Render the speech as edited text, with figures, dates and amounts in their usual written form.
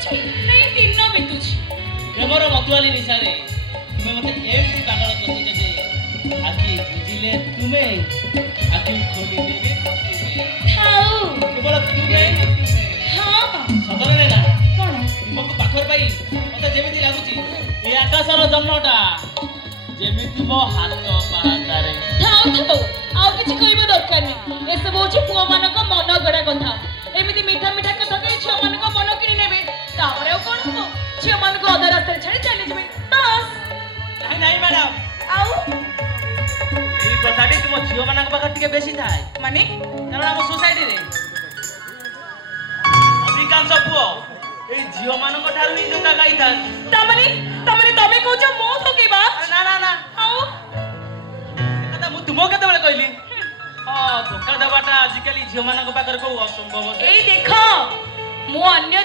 ବିତୁଛି ନାଇଁ ଦିନ ବିତୁଛି। ପ୍ରେମର ମତୁଆଲି ନିଶାରେ ତୁମେ ମତେ ଏମିତି ପାଗଳ କରିଛ ଯେ ଆଖି ବୁଝିଲେ ତୁମେ ଆଖି ଖୋଲିଲେ ବି ତୁମେ ଥାଉ କେବଳ ତୁମେ ତୁମେ ହଁ ସଦରରେ ନା କଣ ତୁମକୁ ପାଖରେ ପାଇ ମତେ ଯେମିତି ଲାଗୁଛି ଏ ଆକାଶର ଜନ୍ମଟା ଯେମିତି ମୋ ହାତ ପାହାନ୍ତାରେ। ଥାଉ ଥାଉ ଆଉ କିଛି କହିବା ଦରକାର ନାହିଁ। ଏସବୁ ହଉଛି ପୁଅ ମାନଙ୍କ ମନ ଗড়ା କଥା। ଏମିତି ମିଠା ମିଠା କଥା କହି ଝିଅ ମାନଙ୍କ ମନ କିଣି ନେବେ ତାପରେ ଆଉ କଣ ହବ ଝିଅ ମାନଙ୍କୁ ଅଧା ରାସ୍ତାରେ ଛାଡି ଚାଲିଯିବେ ବାସ୍। ନାହିଁ ନାହିଁ ମ୍ୟାଡାମ ଆଉ ଏଇ କଥାଟି ତୁମ ଝିଅ ମାନଙ୍କ ପାଖରେ ଟିକେ ବେଶୀ ଥାଏ। ମାନେ କାରଣ ଆମ ସୋସାଇଟିରେ ଅଧିକାଂଶ ପୁଅ ଏଇ ଝିଅ ମାନଙ୍କ ଠାରୁ ହିଁ ଧୋକା ଖାଇଥାନ୍ତି। ତାମାନେ ତାମାନେ ତମେ କହୁଛ ମୁଁ ଠକେଇବା? ନା ନା ନା ଆଉ କଥା ମୁଁ ତୁମକୁ କେତେବେଳେ କହିଲି? ହଁ ଧୋକା ଦେବାଟା ଆଜିକାଲି ଝିଅ ମାନଙ୍କ ପାଖରେ କୋଉ ଅସମ୍ଭବ। ଏଇ ଦେଖ ମୁଁ ଅନ୍ୟ